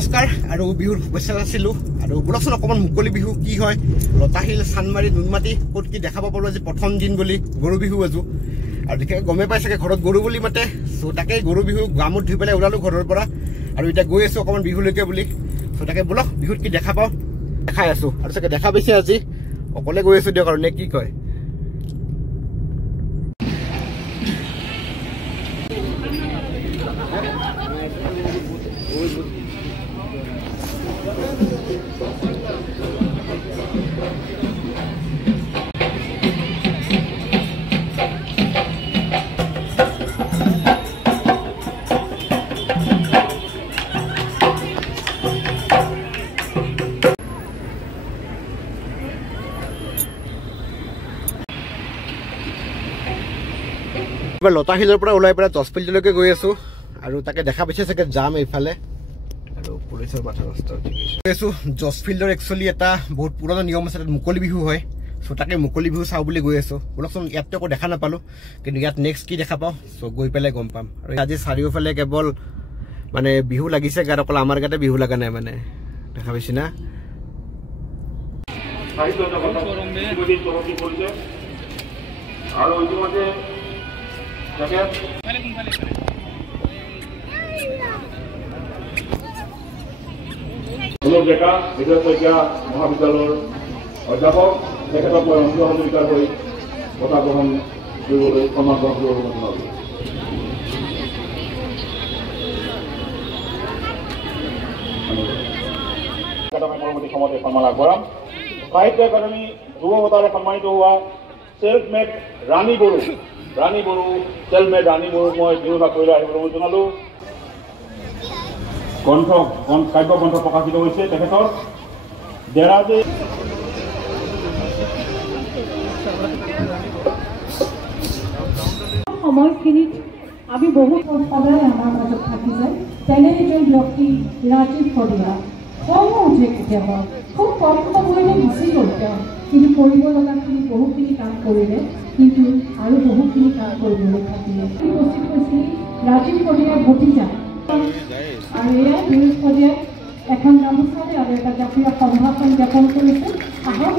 নমস্কাৰ আৰু বিহুৰ শুভেচ্ছা আছিলোঁ আৰু বলকচোন অকণমান মুকলি বিহু কি হয় লতাশিল চানমাৰি নুনমাটি ক'ত কি দেখাব পাৰোঁ আজি প্ৰথম দিন বুলি গৰু বিহু আজো আৰু বিশেষকৈ গমে পাই চাগে ঘৰত গৰু বুলি মাতে চ' তাকে গৰু বিহু গামত ধুই পেলাই ওলালোঁ ঘৰৰ পৰা আৰু এতিয়া গৈ আছোঁ অকণমান বিহুলৈকে বুলি চ' তাকে বলক বিহুত কি দেখা পাওঁ দেখাই আছোঁ আৰু চাগে দেখা পাইছে আজি অকলে গৈ আছোঁ দিয়ক আৰু নে কি কয় এবাৰ লতাশিলৰ পৰা ওলাই পেলাই জজফিল্ডলৈকে গৈ আছোঁ আৰু তাকে দেখা পাইছে চাগে যাম এইফালে আৰু পুলিচৰ মাথা নষ্ট গৈ আছোঁ জজফিল্ডৰ একচুৱেলি এটা বহুত পুৰণা নিয়ম আছে তাত মুকলি বিহু হয় চ' তাকে মুকলি বিহু চাওঁ বুলি গৈ আছোঁ বলকচোন ইয়াততো একো দেখা নাপালোঁ কিন্তু ইয়াত নেক্সট কি দেখা পাওঁ চ' গৈ পেলাই গম পাম আৰু আজি চাৰিওফালে কেৱল মানে বিহু লাগিছে গাত অকল আমাৰ গাতে বিহু লগা নাই মানে দেখা পাইছি না আৰু ইতিমধ্যে ডেকা বিদ্যালয় মহাবিদ্যালয়ৰ অধ্যাপক তেখেতক মই অংশ সহযোগিতা কৰি কথা গ্ৰহণ কৰিবলৈ সন্মান গ্ৰহণ কৰিবলৈ জনালোঁ পৰৱৰ্তী সময়ত সন্মান আগবঢ়াম সাহিত্য একাডেমী যুৱ বঁটাৰে সন্মানিত হোৱা চেল্ফ মেড ৰাণী বড়ো চেল্ফ মেড ৰাণী বড়োক মই বিহু ভাগ কৰিবলৈ আহিবলৈ জনালোঁ কাব্য গ্ৰন্থ প্ৰকাশিত হৈছে তেখেতৰ ডেৰাজে সময়খিনিত আমি বহুত সদায় আমাৰ মাজত থাকি যায় তেনে এজন ব্যক্তি ৰাজীৱ শদিয়া খঙো উঠে কেতিয়াবা খুব কম সময়তে গুচি গ'ল তেওঁ কিন্তু কৰিব লগাখিনি বহুখিনি কাম কৰিলে কিন্তু আৰু বহুখিনি কাম কৰিবলৈ থাকিলে উপস্থিত হৈছিল ৰাজীৱ শদিয়াৰ ভতিজা আৰু এয়াই বিৰোধ শদিয়াই এখন গামোচাৰে আৰু এটা জাতীয় সম্ভাষণ জ্ঞাপন কৰিছে আহক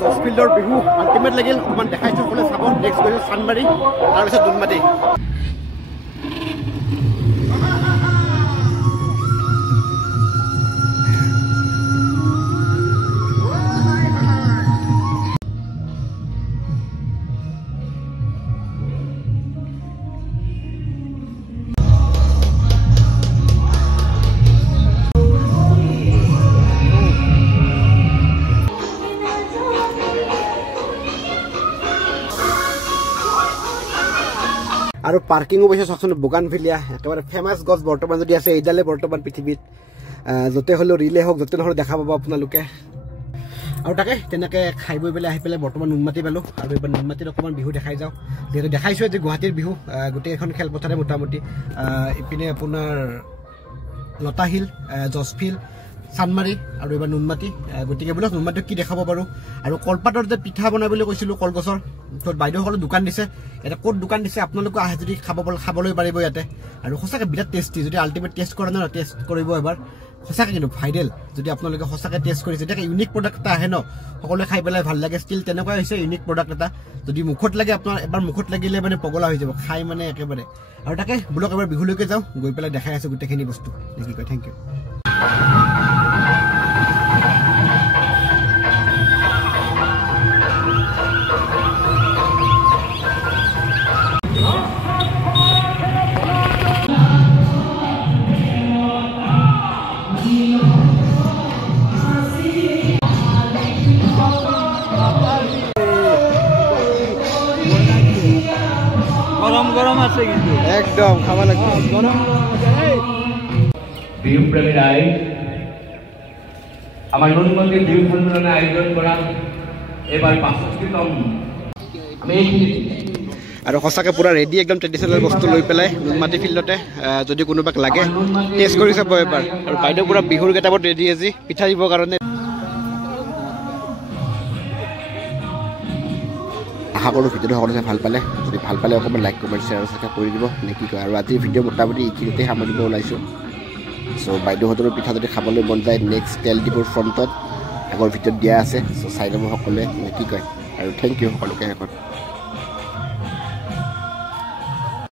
জজফিল্ডৰ বিহু আল্টিমেট লাগিল অকণমান দেখাইছোঁ সকলোৱে চাব নেক্সট গৈছোঁ চানমাৰী তাৰপিছত দুনমাটি আৰু পাৰ্কিঙো পাইছে চাওকচোন বোগানভিলিয়া একেবাৰে ফেমাছ গছ বৰ্তমান যদি আছে এইডালে বৰ্তমান পৃথিৱীত য'তে হ'লেও ৰিলে হওক য'তে নহ'লেও দেখা পাব আপোনালোকে আৰু তাকে তেনেকৈ খাই বৈ পেলাই আহি পেলাই বৰ্তমান নুনমাটি পালোঁ আৰু এইবাৰ নুনমাটিত অকণমান বিহু দেখাই যাওঁ যিহেতু দেখাইছোঁ যে গুৱাহাটীৰ বিহু গোটেইখন খেলপথাৰে মোটামুটি ইপিনে আপোনাৰ লতাশিল জজফিল্ড চানমাৰী আৰু এইবাৰ নুনমাটি গতিকে বোলক নুনমাটিত কি দেখাব পাৰোঁ আৰু কলপাতৰ যে পিঠা বনাই বুলি কৈছিলোঁ কলগছৰ য'ত বাইদেউসকলে দোকান দিছে এটা ক'ত দোকান দিছে আপোনালোকে আহে যদি খাবলৈ পাৰিব ইয়াতে আৰু সঁচাকৈ বিৰাট টেষ্টি যদি আল্টিমেট টেষ্ট কৰে নহয় টেষ্ট কৰিব এবাৰ সঁচাকৈ কিন্তু ভাইৰেল যদি আপোনালোকে সঁচাকৈ টেষ্ট কৰিছে এতিয়া ইউনিক প্ৰডাক্ট এটা আহে ন সকলোৱে খাই পেলাই ভাল লাগে ষ্টিল তেনেকুৱাই হৈছে ইউনিক প্ৰডাক্ট এটা যদি মুখত লাগে আপোনাৰ এবাৰ মুখত লাগিলে মানে পগলা হৈ যাব খাই মানে একেবাৰে আৰু তাকে বোলক এবাৰ বিহুলৈকে যাওঁ গৈ পেলাই দেখাই আছোঁ গোটেইখিনি বস্তু কি কয় থেংক ইউ গরম আছে কিন্তু একদম খাওয়া লাগবে গরম বিহু প্রেমী রায় আমার নুনমাটি বিহু সম্মেলনে আয়োজন করা এবার 65তম আমি আৰু সঁচাকৈ পুৰা ৰেডি একদম ট্ৰেডিশ্যনেল বস্তু লৈ পেলাই নুনমাটি ফিল্ডতে যদি কোনোবাক লাগে টেষ্ট কৰি চাব এবাৰ আৰু বাইদেউ পুৰা বিহুৰ কেইটাপত ৰেডি আজি পিঠা দিবৰ কাৰণে আশা কৰোঁ ভিডিঅ'টো সকলোৱে ভাল পালে যদি ভাল পালে অকণমান লাইক কমেণ্ট শ্বেয়াৰ চাবস্ক্ৰাইব কৰি দিব নে কি কয় আৰু আজিৰ ভিডিঅ' মোটামুটি এইখিনিতে সামৰিব ওলাইছোঁ চ' বাইদেউহঁতৰো পিঠা যদি খাবলৈ মন যায় নেক্সট তেল ডিপুৰ ফ্ৰণ্টত আগৰ ভিডিঅ'ত দিয়া আছে চ' চাই ল'ব সকলোৱে নে কি কয় আৰু থেংক ইউ সকলোকে শেষত